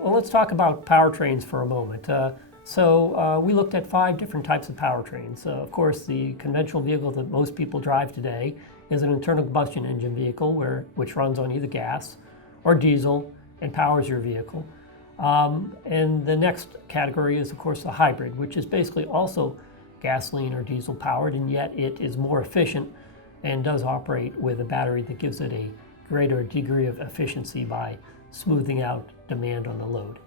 Well, let's talk about powertrains for a moment. We looked at 5 different types of powertrains. Of course, the conventional vehicle that most people drive today is an internal combustion engine vehicle which runs on either gas or diesel and powers your vehicle. And the next category is, of course, the hybrid, which is basically also gasoline or diesel powered, and yet it is more efficient and does operate with a battery that gives it a greater degree of efficiency by smoothing out demand on the load.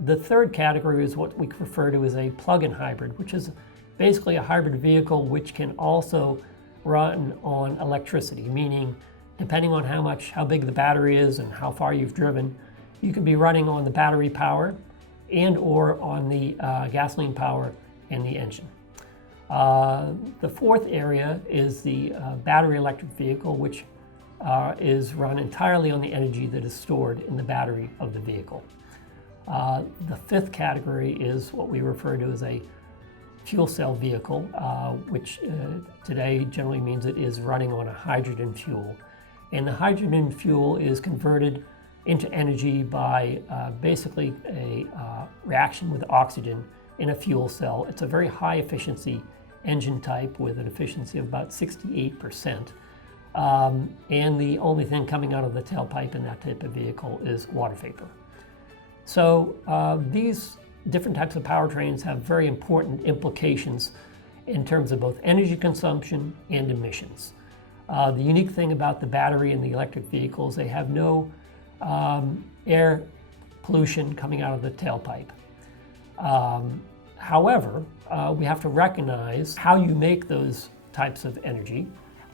The third category is what we refer to as a plug-in hybrid, which is basically a hybrid vehicle which can also run on electricity, meaning depending on how big the battery is and how far you've driven, you can be running on the battery power and or on the gasoline power in the engine. The fourth area is the battery electric vehicle, which is run entirely on the energy that is stored in the battery of the vehicle. The fifth category is what we refer to as a fuel cell vehicle, which today generally means it is running on a hydrogen fuel. And the hydrogen fuel is converted into energy by basically a reaction with oxygen in a fuel cell. It's a very high efficiency engine type with an efficiency of about 68%. And the only thing coming out of the tailpipe in that type of vehicle is water vapor. So these different types of powertrains have very important implications in terms of both energy consumption and emissions. The unique thing about the battery and the electric vehicles, they have no air pollution coming out of the tailpipe. However, we have to recognize how you make those types of energy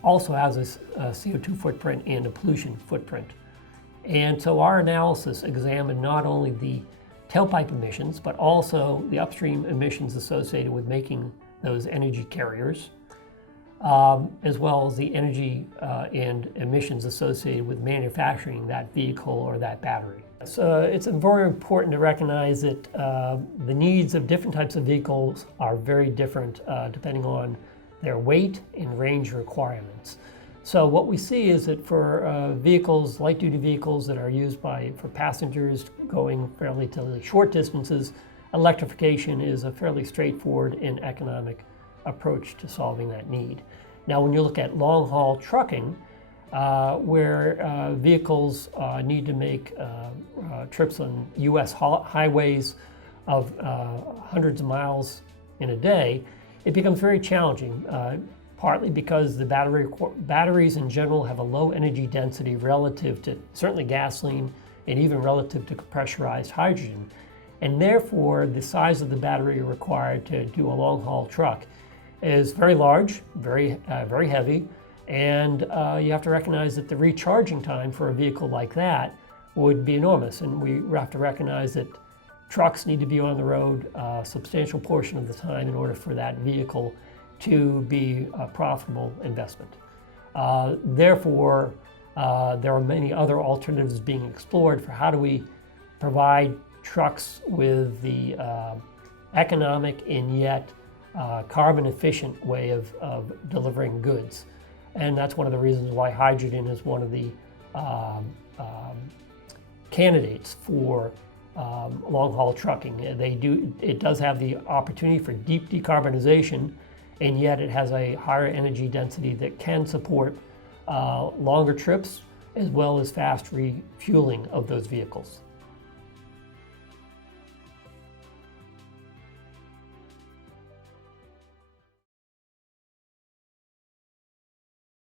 also has a CO2 footprint and a pollution footprint. And so our analysis examined not only the tailpipe emissions, but also the upstream emissions associated with making those energy carriers, as well as the energy and emissions associated with manufacturing that vehicle or that battery. So it's very important to recognize that the needs of different types of vehicles are very different depending on their weight and range requirements. So what we see is that for vehicles, light-duty vehicles that are used for passengers going fairly short distances, electrification is a fairly straightforward and economic approach to solving that need. Now, when you look at long-haul trucking, where vehicles need to make trips on U.S. highways of hundreds of miles in a day, it becomes very challenging, partly because the batteries in general have a low energy density relative to certainly gasoline and even relative to pressurized hydrogen. And therefore, the size of the battery required to do a long-haul truck is very large, very heavy, and you have to recognize that the recharging time for a vehicle like that would be enormous. And we have to recognize that trucks need to be on the road a substantial portion of the time in order for that vehicle to be a profitable investment. Therefore, there are many other alternatives being explored for how do we provide trucks with the economic and yet carbon efficient way of delivering goods. And that's one of the reasons why hydrogen is one of the candidates for long-haul trucking. It does have the opportunity for deep decarbonization, and yet it has a higher energy density that can support longer trips as well as fast refueling of those vehicles.